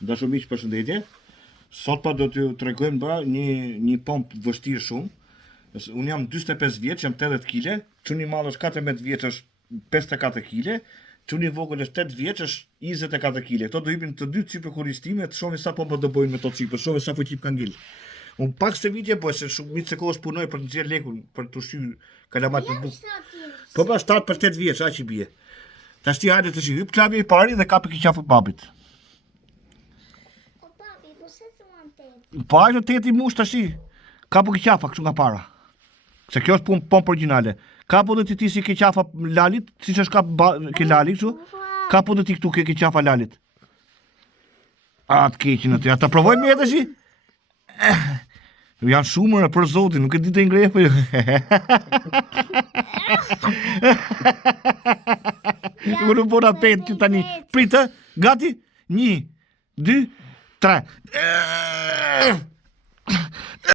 Dashur miq, përshëndetje. Sot pa do t'ju tregojmë një pompë vështirë shumë. Unë jam 45 vjeç, jam 80 kg, çuni i madh është 14 vjeç, është 54 kg, çuni i vogël është 8 vjeç, është 24 kg. Këto do hypin të dy cipër kuristime, të shohim sa pompa do bëjnë me to cipër, shohim sa fuqi kanë ngel. Unë pak se vitje po se shumë mitë se kohës punoj për të nxjerr lekun, për të ushqyer kalamat të bukë. Po pa 7 për 8 vjeç, aq i bie. Tash ti hajde të hyp klavi i parë dhe kapi qafën babit. Po ajë të teti mush tash. Kapu qafa kështu nga para. Se kjo është pompë origjinale. Kapu do ti tisi ke qafa lalit, siç është ke lali kështu. Kapu do ti këtu ke qafa lalit. Atë keqin aty. Ata provojmë me tash. Janë shumëra për zotin, nuk e di të ngrej po. Unë bëra pet tani. Pritë, gati? 1, 2, 3.